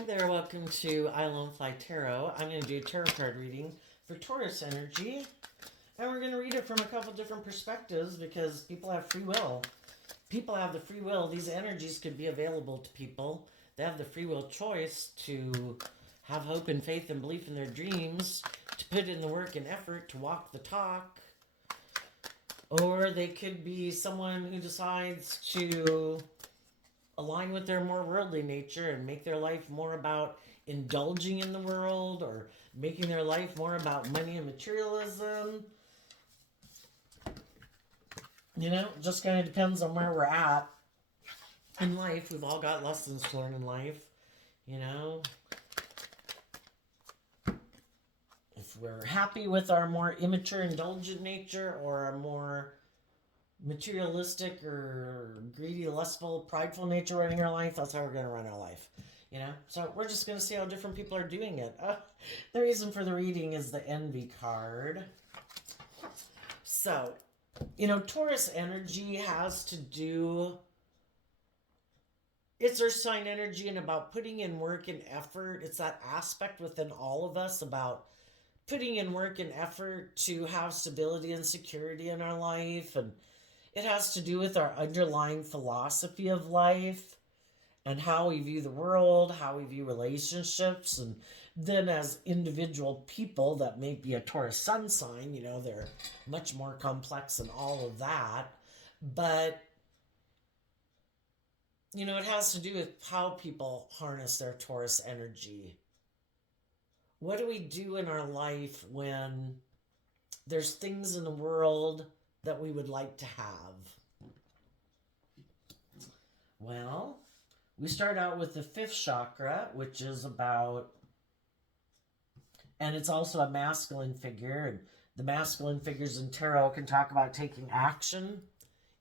Hi there, welcome to I Alone Fly Tarot. I'm going to do a tarot card reading for Taurus energy. And we're going to read it from a couple different perspectives because people have free will. People have the free will. These energies could be available to people. They have the free will choice to have hope and faith and belief in their dreams, to put in the work and effort, to walk the talk. Or they could be someone who decides to align with their more worldly nature and make their life more about indulging in the world or making their life more about money and materialism. Just kind of depends on where we're at in life. We've all got lessons to learn in life, If we're happy with our more immature, indulgent nature or our more materialistic or greedy, lustful, prideful nature running our life, that's how we're going to run our life. So we're just going to see how different people are doing it. The reason for the reading is the envy card. So, Taurus energy has to do, it's earth sign energy and about putting in work and effort. It's that aspect within all of us about putting in work and effort to have stability and security in our life. And it has to do with our underlying philosophy of life and how we view the world, how we view relationships. And then as individual people that may be a Taurus sun sign, they're much more complex than all of that. But, it has to do with how people harness their Taurus energy. What do we do in our life when there's things in the world that we would like to have? Well, we start out with the fifth chakra, which is about, and it's also a masculine figure, and the masculine figures in tarot can talk about taking action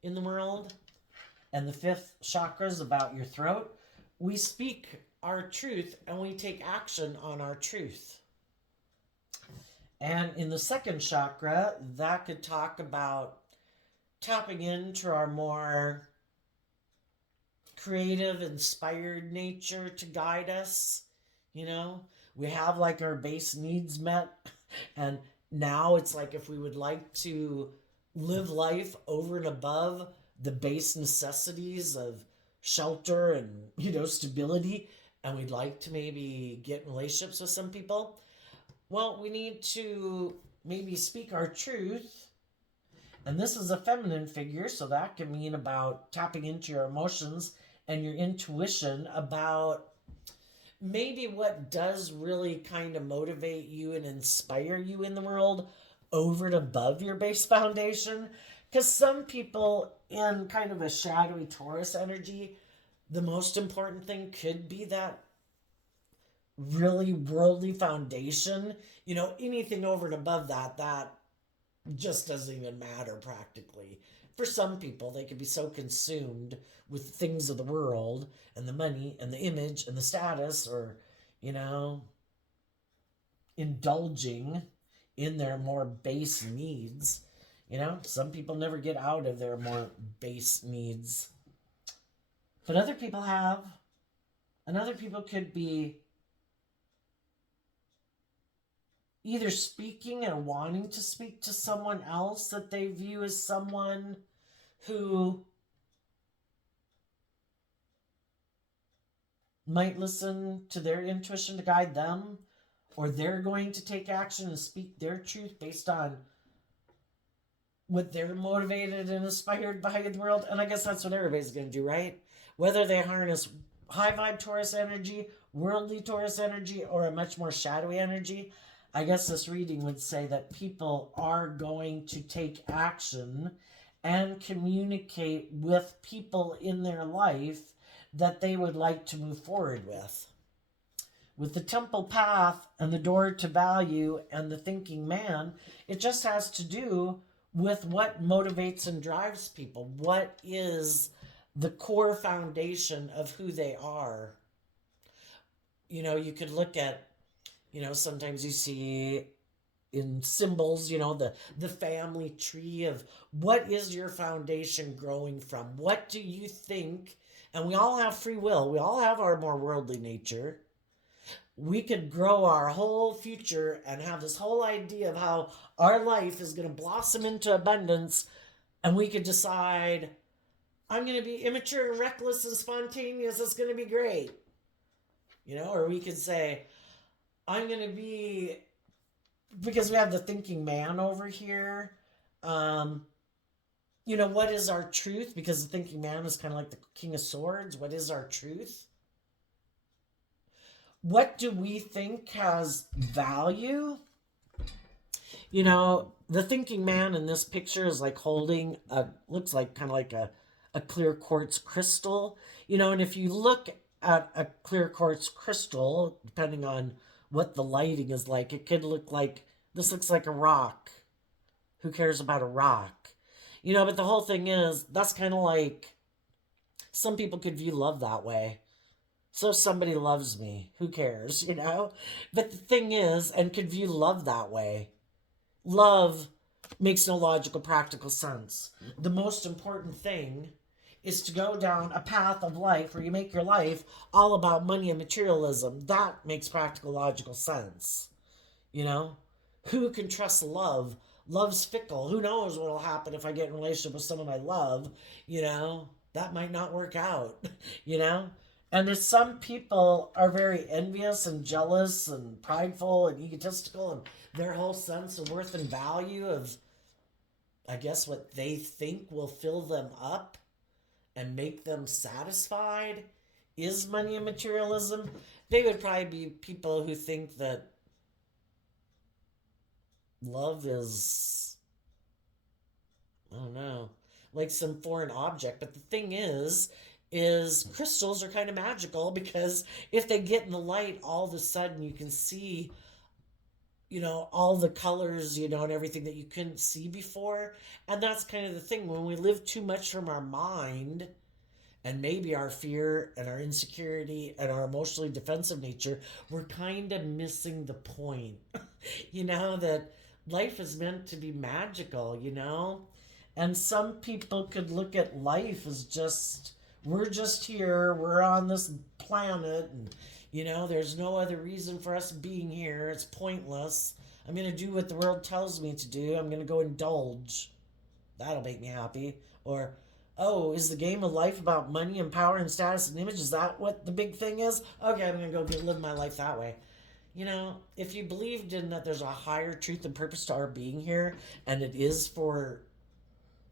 in the world. And the fifth chakra is about your throat. We speak our truth and we take action on our truth. And in the second chakra, that could talk about tapping into our more creative, inspired nature to guide us. We have like our base needs met, and now it's like if we would like to live life over and above the base necessities of shelter and stability, and we'd like to maybe get in relationships with some people, well, we need to maybe speak our truth. And this is a feminine figure, so that can mean about tapping into your emotions and your intuition about maybe what does really kind of motivate you and inspire you in the world over and above your base foundation. Because some people in kind of a shadowy Taurus energy, the most important thing could be that really worldly foundation. Anything over and above that just doesn't even matter practically. For some people, they could be so consumed with things of the world and the money and the image and the status, or, indulging in their more base needs. Some people never get out of their more base needs. But other people have. And other people could be either speaking and wanting to speak to someone else that they view as someone who might listen to their intuition to guide them, or they're going to take action and speak their truth based on what they're motivated and inspired by in the world. And I guess that's what everybody's going to do, right? Whether they harness high vibe Taurus energy, worldly Taurus energy, or a much more shadowy energy, I guess this reading would say that people are going to take action and communicate with people in their life that they would like to move forward with. With the temple path and the door to value and the thinking man, it just has to do with what motivates and drives people. What is the core foundation of who they are? You could look at, sometimes you see in symbols, the family tree of what is your foundation growing from? What do you think? And we all have free will. We all have our more worldly nature. We could grow our whole future and have this whole idea of how our life is going to blossom into abundance, and we could decide, I'm going to be immature and reckless and spontaneous. It's going to be great. Or we could say, I'm going to be, because we have the thinking man over here. Um, what is our truth? Because the thinking man is kind of like the King of Swords. What is our truth? What do we think has value? The thinking man in this picture is like holding looks like kind of like a clear quartz crystal. And if you look at a clear quartz crystal, depending on what the lighting is like, it could look like, this looks like a rock. Who cares about a rock? But the whole thing is, that's kind of like, some people could view love that way. So if somebody loves me, who cares, But the thing is, and could view love that way. Love makes no logical, practical sense. The most important thing is to go down a path of life where you make your life all about money and materialism. That makes practical, logical sense. Who can trust love? Love's fickle. Who knows what will happen if I get in a relationship with someone I love? That might not work out. you know? And if some people are very envious and jealous and prideful and egotistical, and their whole sense of worth and value of, I guess, what they think will fill them up and make them satisfied is money and materialism, they would probably be people who think that love is, I don't know, like some foreign object. But the thing is crystals are kind of magical, because if they get in the light, all of a sudden you can see, all the colors, and everything that you couldn't see before. And that's kind of the thing. When we live too much from our mind, and maybe our fear and our insecurity and our emotionally defensive nature, we're kind of missing the point. That life is meant to be magical. And some people could look at life as just, we're just here, we're on this planet, and there's no other reason for us being here. It's pointless. I'm going to do what the world tells me to do. I'm going to go indulge. That'll make me happy. Or, oh, is the game of life about money and power and status and image? Is that what the big thing is? Okay, I'm going to go live my life that way. If you believed in that there's a higher truth and purpose to our being here, and it is for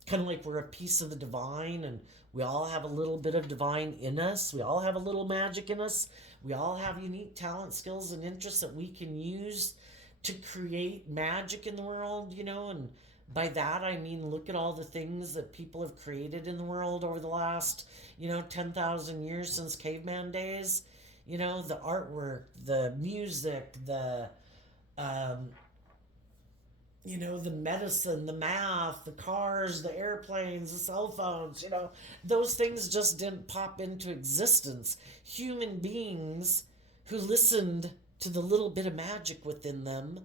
kind of like we're a piece of the divine, and we all have a little bit of divine in us, we all have a little magic in us, we all have unique talent, skills, and interests that we can use to create magic in the world, and by that I mean, look at all the things that people have created in the world over the last 10,000 years since caveman days. The artwork, the music, um, the medicine, the math, the cars, the airplanes, the cell phones, those things just didn't pop into existence. Human beings who listened to the little bit of magic within them,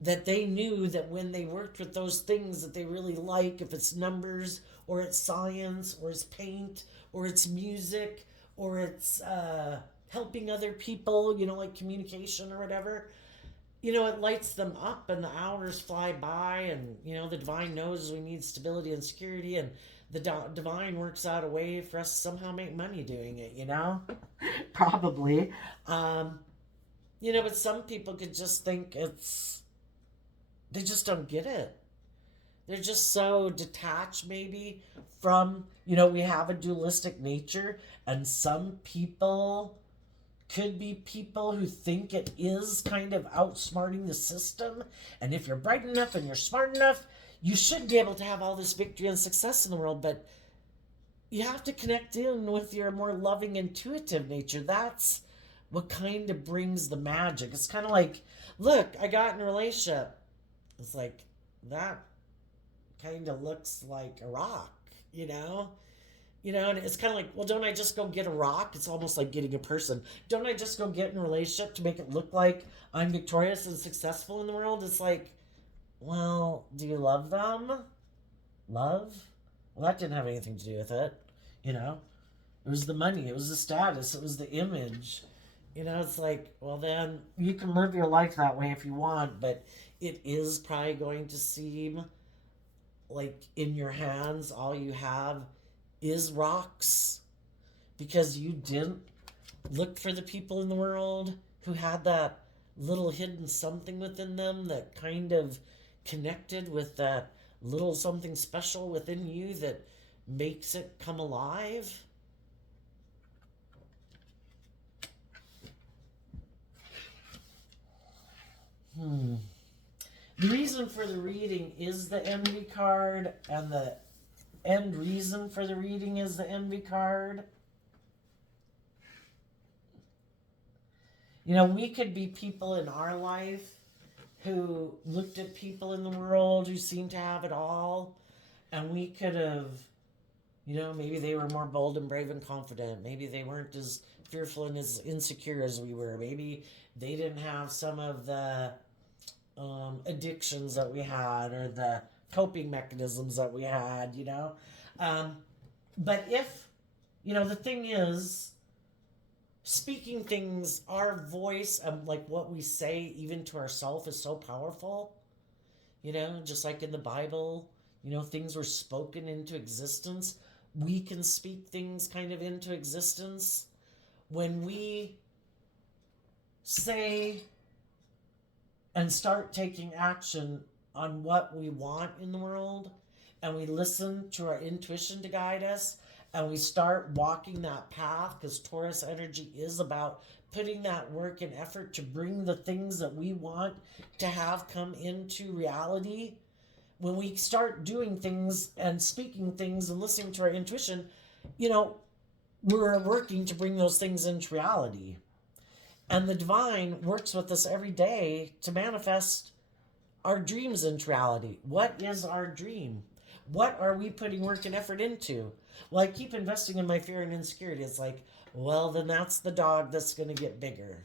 that they knew that when they worked with those things that they really like, if it's numbers or it's science or it's paint or it's music or it's helping other people, like communication or whatever, it lights them up, and the hours fly by, and, the divine knows we need stability and security, and the divine works out a way for us to somehow make money doing it. Probably. But some people could just think they just don't get it. They're just so detached, maybe, from, we have a dualistic nature, and some people could be people who think it is kind of outsmarting the system. And if you're bright enough and you're smart enough, you should be able to have all this victory and success in the world. But you have to connect in with your more loving, intuitive nature. That's what kind of brings the magic. It's kind of like, look, I got in a relationship. It's like, that kind of looks like a rock, and it's kind of like, well, don't I just go get a rock? It's almost like getting a person. Don't I just go get in a relationship to make it look like I'm victorious and successful in the world? It's like, well, do you love them? Love? Well, that didn't have anything to do with it. It was the money, it was the status, it was the image. It's like, well, then you can live your life that way if you want, but it is probably going to seem like in your hands, all you have is rocks because you didn't look for the people in the world who had that little hidden something within them that kind of connected with that little something special within you that makes it come alive. Hmm. The reason for the reading is the envy card, and the end reason for the reading is the envy card. We could be people in our life who looked at people in the world who seemed to have it all, and we could have, maybe they were more bold and brave and confident. Maybe they weren't as fearful and as insecure as we were. Maybe they didn't have some of the addictions that we had or the coping mechanisms that we had. Um, but if, the thing is, speaking things, our voice, like what we say, even to ourselves, is so powerful. Just like in the Bible, things were spoken into existence. We can speak things kind of into existence. When we say and start taking action on what we want in the world, and we listen to our intuition to guide us, and we start walking that path, because Taurus energy is about putting that work and effort to bring the things that we want to have come into reality. When we start doing things and speaking things and listening to our intuition, you know, we're working to bring those things into reality. And the divine works with us every day to manifest our dreams into reality. What is our dream? What are we putting work and effort into? Well, I keep investing in my fear and insecurity. It's like, well, then that's the dog that's going to get bigger.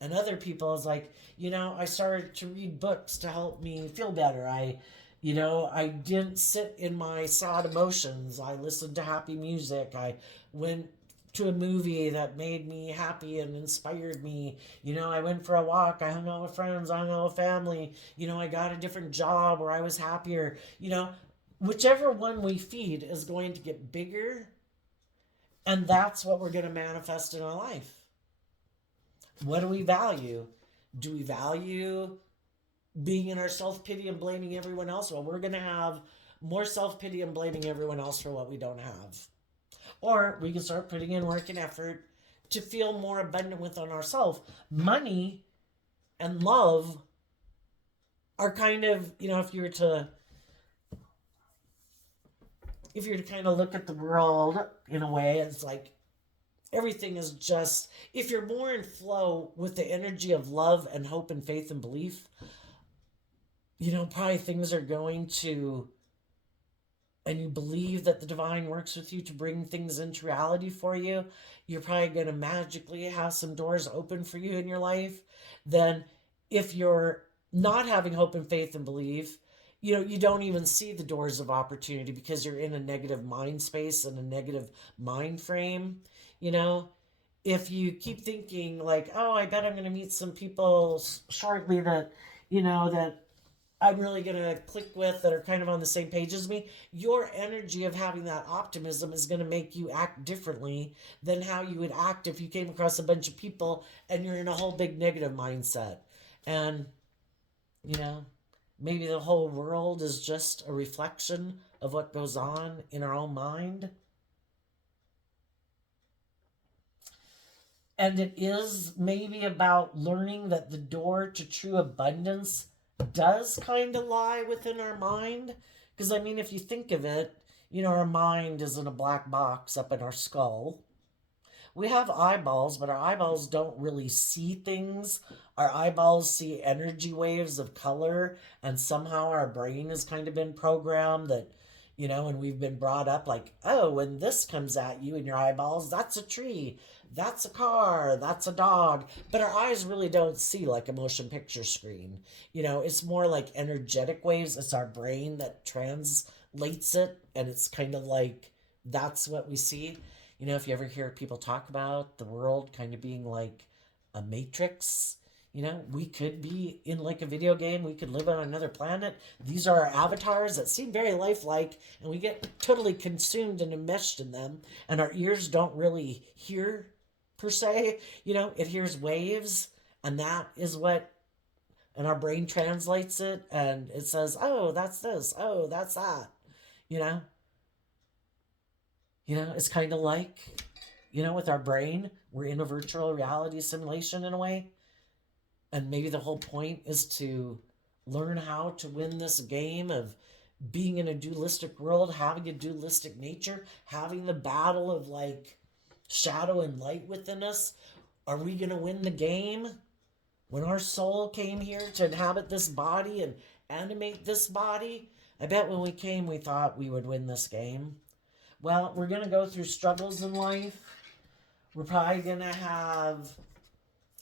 And other people is like, I started to read books to help me feel better. I didn't sit in my sad emotions. I listened to happy music. I went to a movie that made me happy and inspired me. I went for a walk. I hung out with friends. I hung out with family. I got a different job where I was happier. Whichever one we feed is going to get bigger. And that's what we're going to manifest in our life. What do we value? Do we value being in our self pity and blaming everyone else? Well, we're going to have more self pity and blaming everyone else for what we don't have. Or we can start putting in work and effort to feel more abundant within ourselves. Money and love are kind of, if you were to kind of look at the world in a way, it's like everything is just, if you're more in flow with the energy of love and hope and faith and belief, probably things are going to, and you believe that the divine works with you to bring things into reality for you, you're probably going to magically have some doors open for you in your life. Then if you're not having hope and faith and belief, you don't even see the doors of opportunity because you're in a negative mind space and a negative mind frame. you know if you keep thinking like, oh, I bet I'm going to meet some people shortly that I'm really going to click with, that are kind of on the same page as me, your energy of having that optimism is going to make you act differently than how you would act if you came across a bunch of people and you're in a whole big negative mindset. And, you know, maybe the whole world is just a reflection of what goes on in our own mind. And it is maybe about learning that the door to true abundance does kind of lie within our mind. Because, I mean, if you think of it, our mind is in a black box up in our skull. We have eyeballs, but our eyeballs don't really see things. Our eyeballs see energy waves of color, and somehow our brain has kind of been programmed that, and we've been brought up like, oh, when this comes at you in your eyeballs, that's a tree, that's a car, that's a dog. But our eyes really don't see like a motion picture screen. It's more like energetic waves. It's our brain that translates it, and it's kind of like that's what we see. You know, if you ever hear people talk about the world kind of being like a matrix, you know, we could be in like a video game. We could live on another planet. These are our avatars that seem very lifelike, and we get totally consumed and enmeshed in them. And our ears don't really hear, per se. You know, it hears waves, and that is what, and our brain translates it, and it says, oh, that's this. Oh, that's that. You know, it's kind of like, with our brain, we're in a virtual reality simulation in a way. And maybe the whole point is to learn how to win this game of being in a dualistic world, having a dualistic nature, having the battle of like shadow and light within us. Are we going to win the game? When our soul came here to inhabit this body and animate this body, I bet when we came, we thought we would win this game. Well, we're going to go through struggles in life. We're probably going to have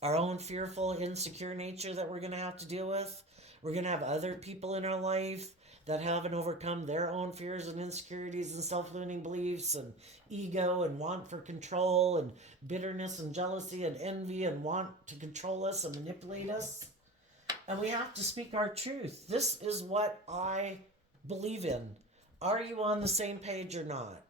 our own fearful, insecure nature that we're going to have to deal with. We're going to have other people in our life that haven't overcome their own fears and insecurities and self-limiting beliefs and ego and want for control and bitterness and jealousy and envy and want to control us and manipulate us. And we have to speak our truth. This is what I believe in. Are you on the same page or not?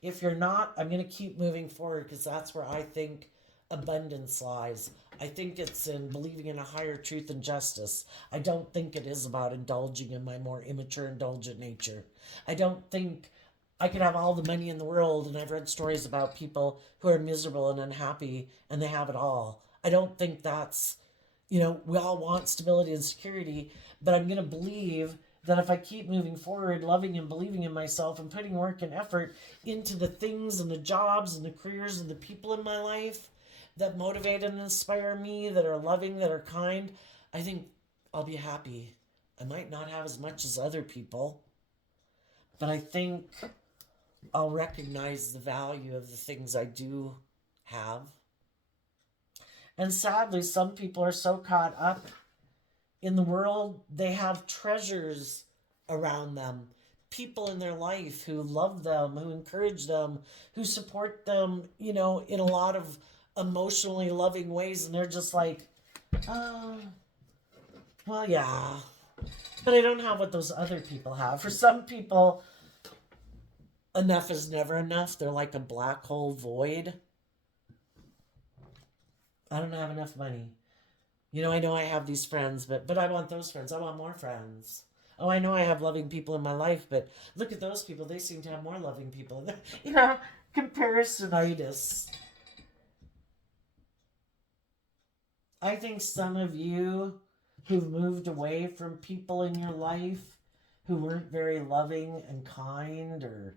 If you're not, I'm going to keep moving forward because that's where I think abundance lies. I think it's in believing in a higher truth and justice. I don't think it is about indulging in my more immature, indulgent nature. I don't think I could have all the money in the world, and I've read stories about people who are miserable and unhappy and they have it all. I don't think that's, we all want stability and security, but I'm going to believe that if I keep moving forward, loving and believing in myself and putting work and effort into the things and the jobs and the careers and the people in my life that motivate and inspire me, that are loving, that are kind, I think I'll be happy. I might not have as much as other people, but I think I'll recognize the value of the things I do have. And sadly, some people are so caught up in the world, they have treasures around them, people in their life who love them, who encourage them, who support them, in a lot of emotionally loving ways. And they're just like, oh, well, yeah, but I don't have what those other people have. For some people, enough is never enough. They're like a black hole void. I don't have enough money. I know I have these friends, but I want those friends. I want more friends. Oh, I know I have loving people in my life, but look at those people. They seem to have more loving people. Comparisonitis. I think some of you who've moved away from people in your life who weren't very loving and kind, or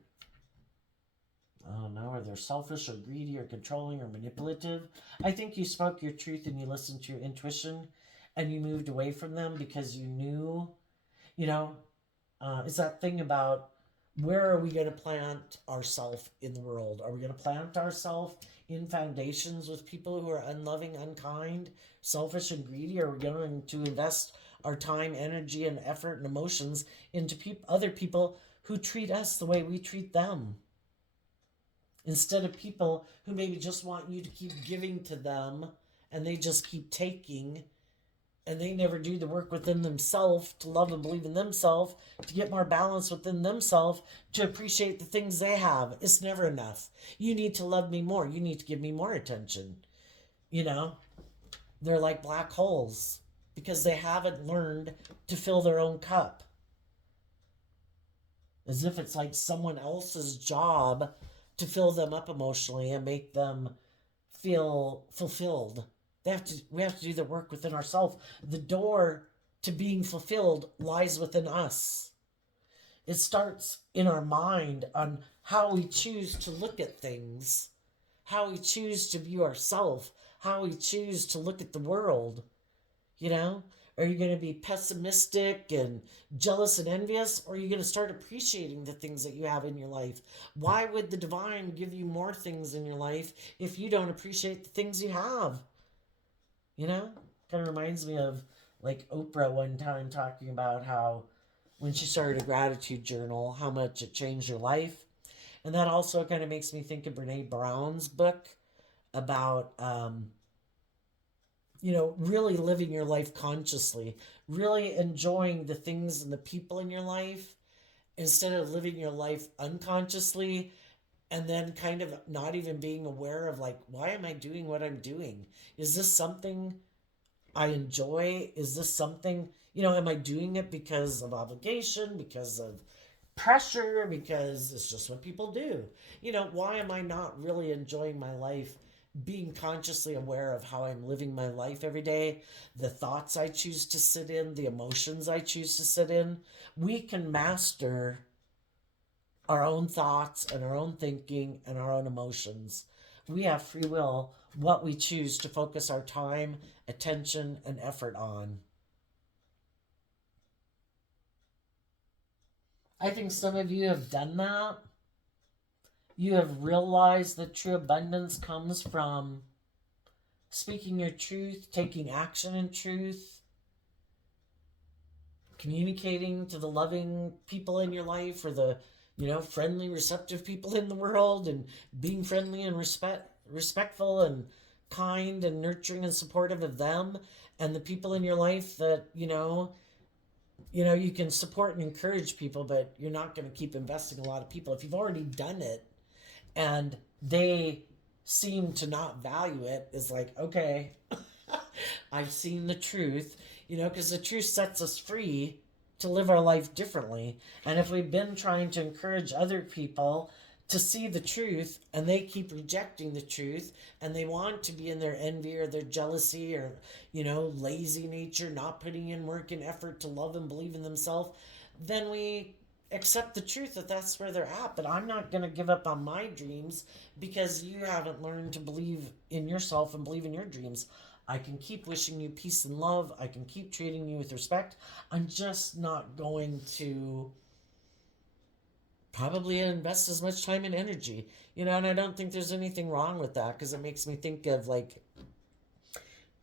I don't know, or they're selfish or greedy or controlling or manipulative. I think you spoke your truth and you listened to your intuition and you moved away from them because you knew, it's that thing about where are we going to plant ourselves in the world? Are we going to plant ourselves in foundations with people who are unloving, unkind, selfish, and greedy? Or are we going to invest our time, energy, and effort and emotions into other people who treat us the way we treat them? Instead of people who maybe just want you to keep giving to them and they just keep taking and they never do the work within themselves to love and believe in themselves, to get more balance within themselves, to appreciate the things they have. It's never enough. You need to love me more. You need to give me more attention. They're like black holes because they haven't learned to fill their own cup. As if it's like someone else's job to fill them up emotionally and make them feel fulfilled. We have to do the work within ourselves. The door to being fulfilled lies within us. It starts in our mind on how we choose to look at things, how we choose to view ourselves, how we choose to look at the world. Are you going to be pessimistic and jealous and envious? Or are you going to start appreciating the things that you have in your life? Why would the divine give you more things in your life if you don't appreciate the things you have? Kind of reminds me of like Oprah one time talking about how when she started a gratitude journal, how much it changed her life. And that also kind of makes me think of Brene Brown's book about, really living your life consciously, really enjoying the things and the people in your life instead of living your life unconsciously and then kind of not even being aware of, like, why am I doing what I'm doing? Is this something I enjoy? Is this something, am I doing it because of obligation, because of pressure, because it's just what people do? Why am I not really enjoying my life? Being consciously aware of how I'm living my life every day, the thoughts I choose to sit in, the emotions I choose to sit in. We can master our own thoughts and our own thinking and our own emotions. We have free will, what we choose to focus our time, attention, and effort on. I think some of you have done that. You have realized that true abundance comes from speaking your truth, taking action in truth, communicating to the loving people in your life, or the friendly, receptive people in the world, and being friendly and respectful and kind and nurturing and supportive of them, and the people in your life that you can support and encourage people, but you're not going to keep investing a lot of people if you've already done it and they seem to not value it. Is like, okay, I've seen the truth, because the truth sets us free to live our life differently. And if we've been trying to encourage other people to see the truth and they keep rejecting the truth and they want to be in their envy or their jealousy or, lazy nature, not putting in work and effort to love and believe in themselves, then we accept the truth that that's where they're at. But I'm not going to give up on my dreams because you haven't learned to believe in yourself and believe in your dreams. I can keep wishing you peace and love. I can keep treating you with respect. I'm just not going to probably invest as much time and energy, and I don't think there's anything wrong with that, because it makes me think of, like,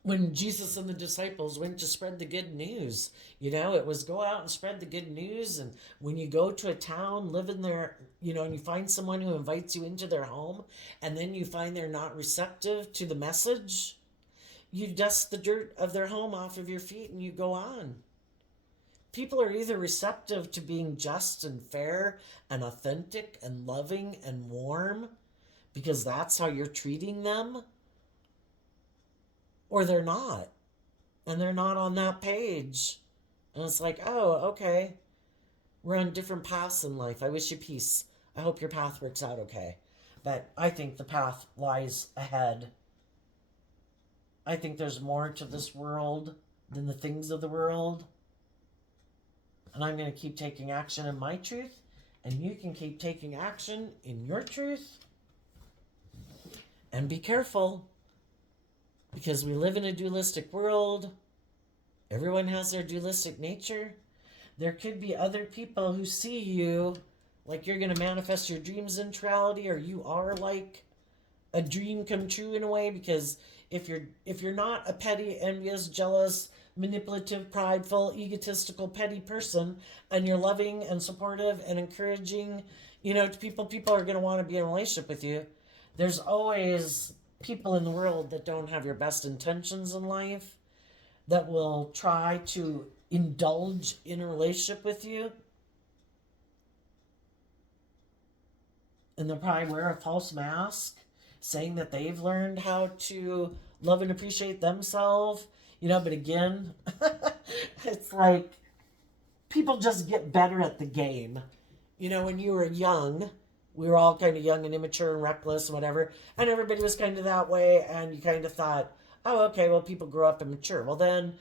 when Jesus and the disciples went to spread the good news. It was go out and spread the good news. And when you go to a town, live in there, and you find someone who invites you into their home, and then you find they're not receptive to the message, you dust the dirt of their home off of your feet and you go on. People are either receptive to being just and fair and authentic and loving and warm because that's how you're treating them, or they're not. And they're not on that page. And it's like, oh, okay. We're on different paths in life. I wish you peace. I hope your path works out okay. But I think the path lies ahead. I think there's more to this world than the things of the world. And I'm going to keep taking action in my truth. And you can keep taking action in your truth. And be careful. Because we live in a dualistic world. Everyone has their dualistic nature. There could be other people who see you like you're going to manifest your dreams into reality, or you are like a dream come true in a way, because if you're not a petty, envious, jealous, manipulative, prideful, egotistical, petty person, and you're loving and supportive and encouraging, to people are going to want to be in a relationship with you. There's always people in the world that don't have your best intentions in life, that will try to indulge in a relationship with you. And they'll probably wear a false mask, saying that they've learned how to love and appreciate themselves. But again, it's like people just get better at the game. When you were young, we were all kind of young and immature and reckless and whatever, and everybody was kind of that way, and you kind of thought, oh, okay, well, people grow up and mature. Well, then,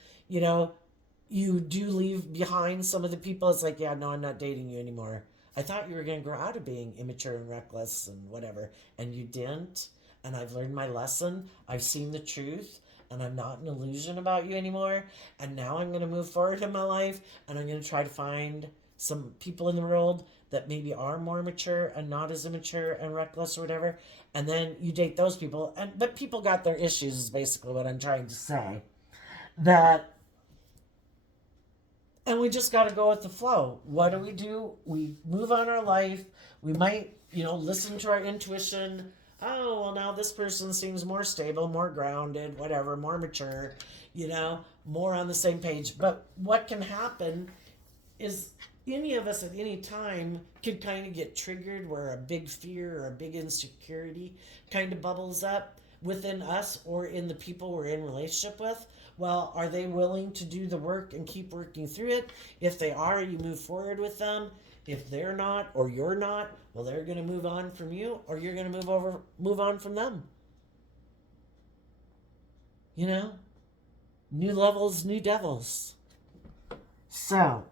you do leave behind some of the people. It's like, yeah, no, I'm not dating you anymore. I thought you were going to grow out of being immature and reckless and whatever, and you didn't. And I've learned my lesson. I've seen the truth, and I'm not an illusion about you anymore. And now I'm going to move forward in my life, and I'm going to try to find some people in the world that maybe are more mature and not as immature and reckless or whatever. And then you date those people. But people got their issues, is basically what I'm trying to say. That And we just got to go with the flow. What do? We move on our life. We might, listen to our intuition. Oh, well, now this person seems more stable, more grounded, whatever, more mature, more on the same page. But what can happen is any of us at any time could kind of get triggered where a big fear or a big insecurity kind of bubbles up within us or in the people we're in relationship with. Well, are they willing to do the work and keep working through it? If they are, you move forward with them. If they're not or you're not, well, they're going to move on from you or you're going to move on from them. New levels, new devils. So,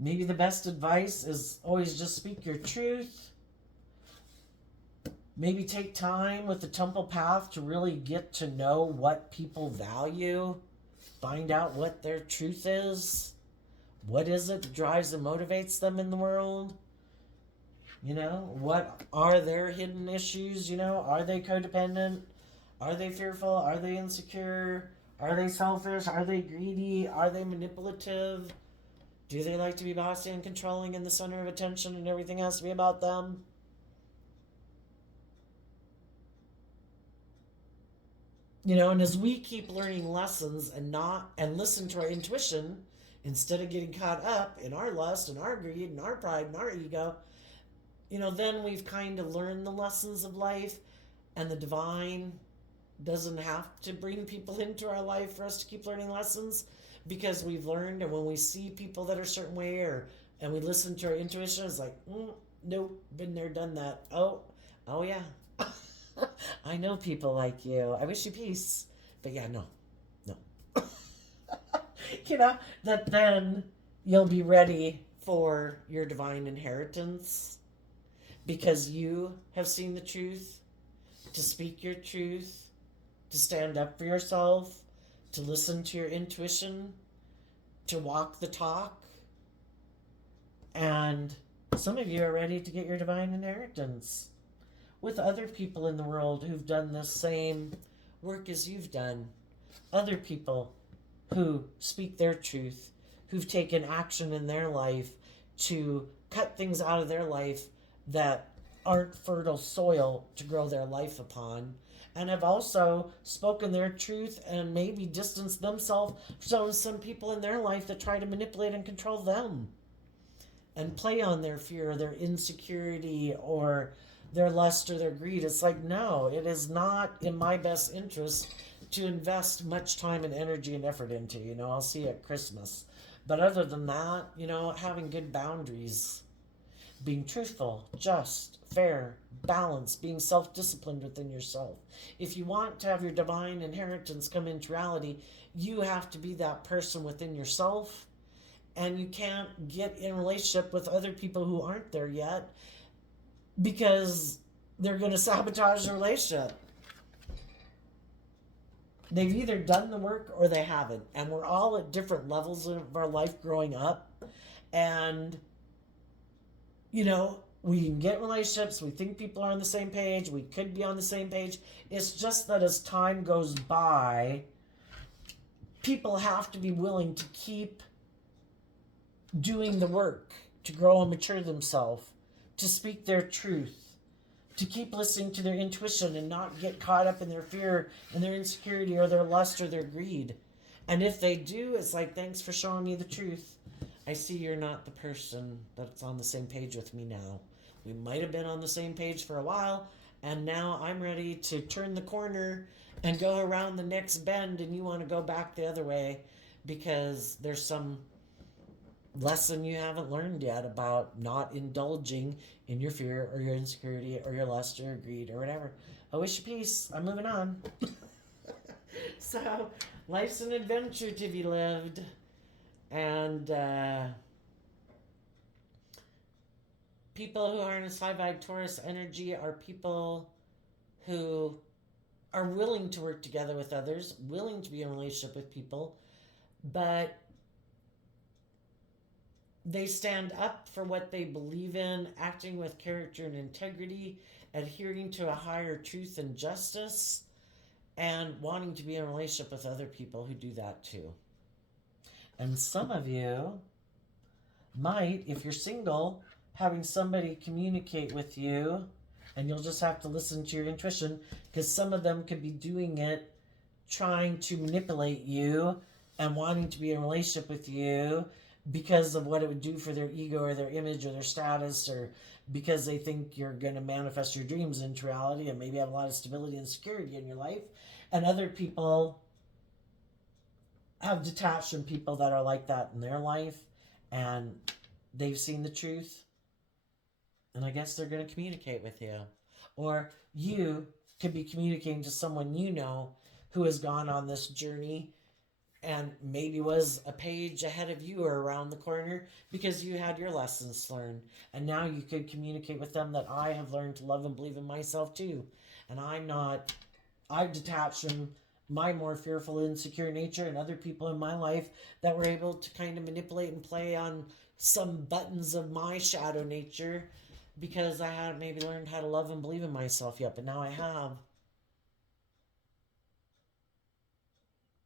maybe the best advice is always just speak your truth. Maybe take time with the temple path to really get to know what people value. Find out what their truth is. What is it that drives and motivates them in the world? What are their hidden issues? Are they codependent? Are they fearful? Are they insecure? Are they selfish? Are they greedy? Are they manipulative? Do they like to be bossy and controlling and the center of attention and everything has to be about them? And as we keep learning lessons and listen to our intuition, instead of getting caught up in our lust and our greed and our pride and our ego, then we've kind of learned the lessons of life, and the divine doesn't have to bring people into our life for us to keep learning lessons because we've learned. And when we see people that are a certain way and we listen to our intuition, it's like, nope, been there, done that. Oh yeah. I know people like you. I wish you peace. But yeah, no. That then you'll be ready for your divine inheritance because you have seen the truth, to speak your truth, to stand up for yourself, to listen to your intuition, to walk the talk. And some of you are ready to get your divine inheritance with other people in the world who've done the same work as you've done. Other people who speak their truth, who've taken action in their life to cut things out of their life that aren't fertile soil to grow their life upon, and have also spoken their truth and maybe distanced themselves from some people in their life that try to manipulate and control them and play on their fear or their insecurity or their lust or their greed. It's like, no, it is not in my best interest to invest much time and energy and effort into. I'll see you at Christmas. But other than that, having good boundaries, being truthful, just, fair, balanced, being self-disciplined within yourself. If you want to have your divine inheritance come into reality, you have to be that person within yourself, and you can't get in relationship with other people who aren't there yet because they're going to sabotage the relationship. They've either done the work or they haven't. And we're all at different levels of our life growing up. And, we can get relationships. We think people are on the same page. We could be on the same page. It's just that as time goes by, people have to be willing to keep doing the work to grow and mature themselves, to speak their truth, to keep listening to their intuition and not get caught up in their fear and their insecurity or their lust or their greed. And if they do, it's like, thanks for showing me the truth. I see you're not the person that's on the same page with me now. We might have been on the same page for a while, and now I'm ready to turn the corner and go around the next bend, and you want to go back the other way because there's some lesson you haven't learned yet about not indulging in your fear or your insecurity or your lust or your greed or whatever. I wish you peace. I'm moving on. So, life's an adventure to be lived. And people who are in a high-vibe Taurus energy are people who are willing to work together with others, willing to be in a relationship with people, but they stand up for what they believe in, acting with character and integrity, adhering to a higher truth and justice, and wanting to be in a relationship with other people who do that too. And some of you might, if you're single, having somebody communicate with you, and you'll just have to listen to your intuition, because some of them could be doing it trying to manipulate you and wanting to be in a relationship with you because of what it would do for their ego or their image or their status, or because they think you're going to manifest your dreams into reality and maybe have a lot of stability and security in your life. And other people have detached from people that are like that in their life, and they've seen the truth, and I guess they're going to communicate with you. Or you could be communicating to someone you know who has gone on this journey and maybe was a page ahead of you or around the corner because you had your lessons learned. And now you could communicate with them that I have learned to love and believe in myself too. And I've detached from my more fearful, insecure nature, and other people in my life that were able to kind of manipulate and play on some buttons of my shadow nature because I hadn't maybe learned how to love and believe in myself yet, but now I have.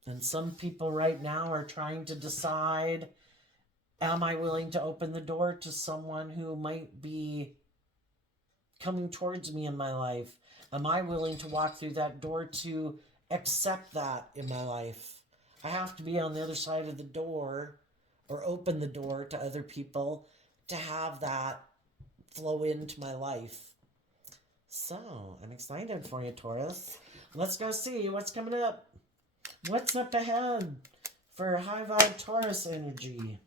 And some people right now are trying to decide, am I willing to open the door to someone who might be coming towards me in my life? Am I willing to walk through that door to accept that in my life? I have to be on the other side of the door or open the door to other people to have that flow into my life. So, I'm excited for you, Taurus. Let's go see what's coming up. What's up ahead for high vibe Taurus energy?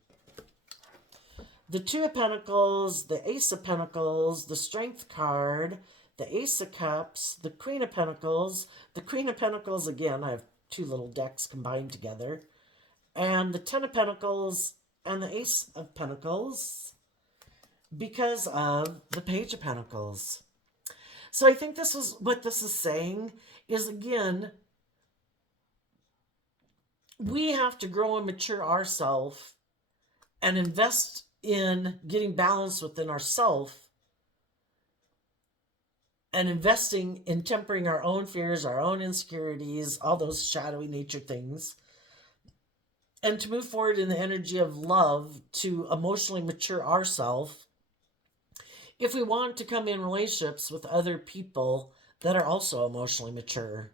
The Two of Pentacles, the Ace of Pentacles, the Strength card, the Ace of Cups, the Queen of Pentacles, the Queen of Pentacles again. I have two little decks combined together. And the Ten of Pentacles and the Ace of Pentacles because of the Page of Pentacles. So I think this is what this is saying is, again, we have to grow and mature ourselves and invest in getting balance within ourselves and investing in tempering our own fears, our own insecurities, all those shadowy nature things, and to move forward in the energy of love to emotionally mature ourselves if we want to come in relationships with other people that are also emotionally mature.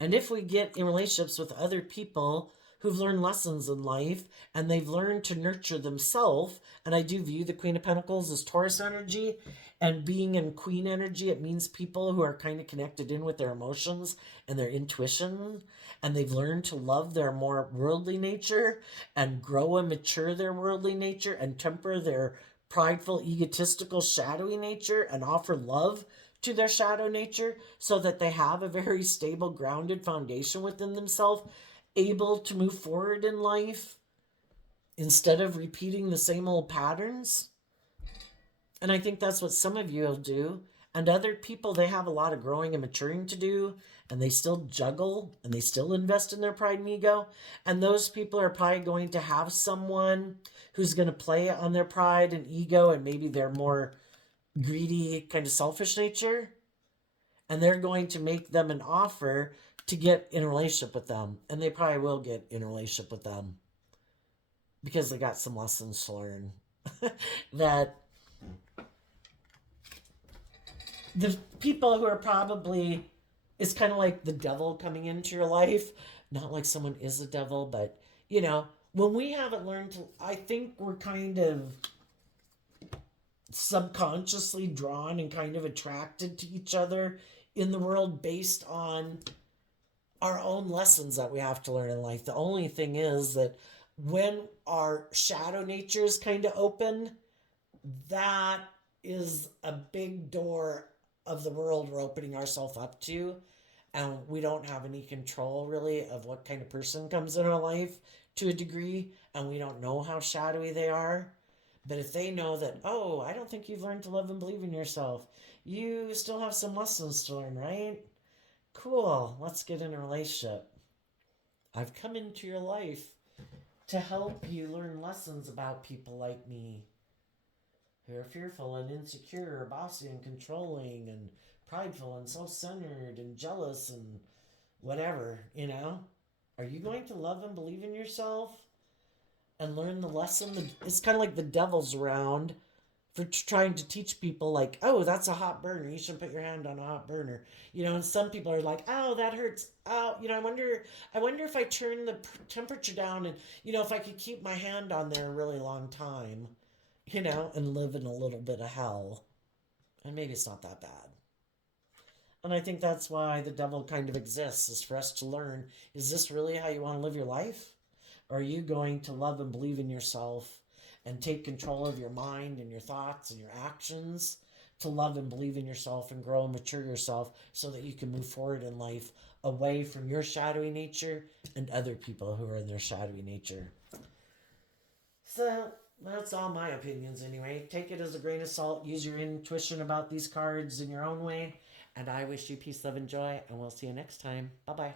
And if we get in relationships with other people who've learned lessons in life and they've learned to nurture themselves, and I do view the Queen of Pentacles as Taurus energy, and being in Queen energy, it means people who are kind of connected in with their emotions and their intuition, and they've learned to love their more worldly nature and grow and mature their worldly nature and temper their prideful, egotistical, shadowy nature and offer love to their shadow nature so that they have a very stable, grounded foundation within themselves, able to move forward in life instead of repeating the same old patterns. And I think that's what some of you will do. And other people, they have a lot of growing and maturing to do, and they still juggle and they still invest in their pride and ego. And those people are probably going to have someone who's going to play on their pride and ego and maybe their more greedy, kind of selfish nature. And they're going to make them an offer to get in a relationship with them. And they probably will get in a relationship with them because they got some lessons to learn. That the people who are probably, it's kind of like the devil coming into your life. Not like someone is a devil, but you know, when we haven't learned to, I think we're kind of subconsciously drawn and kind of attracted to each other in the world based on our own lessons that we have to learn in life. The only thing is that when our shadow nature is kind of open, that is a big door of the world we're opening ourselves up to. And we don't have any control really of what kind of person comes in our life to a degree. And we don't know how shadowy they are. But if they know that, oh, I don't think you've learned to love and believe in yourself, you still have some lessons to learn, right? Cool, let's get in a relationship. I've come into your life to help you learn lessons about people like me who are fearful and insecure, bossy and controlling and prideful and self-centered and jealous and whatever, you know? Are you going to love and believe in yourself? and learn the lesson. It's kind of like the devil's around for trying to teach people, like, oh, that's a hot burner, you shouldn't put your hand on a hot burner, and some people are like, oh, that hurts, oh, I wonder if I turn the temperature down, and if I could keep my hand on there a really long time, and live in a little bit of hell, and maybe it's not that bad. And I think that's why the devil kind of exists, is for us to learn, is this really how you want to live your life? Or are you going to love and believe in yourself and take control of your mind and your thoughts and your actions to love and believe in yourself and grow and mature yourself so that you can move forward in life away from your shadowy nature and other people who are in their shadowy nature? So that's all my opinions anyway. Take it as a grain of salt. Use your intuition about these cards in your own way. And I wish you peace, love, and joy. And we'll see you next time. Bye bye.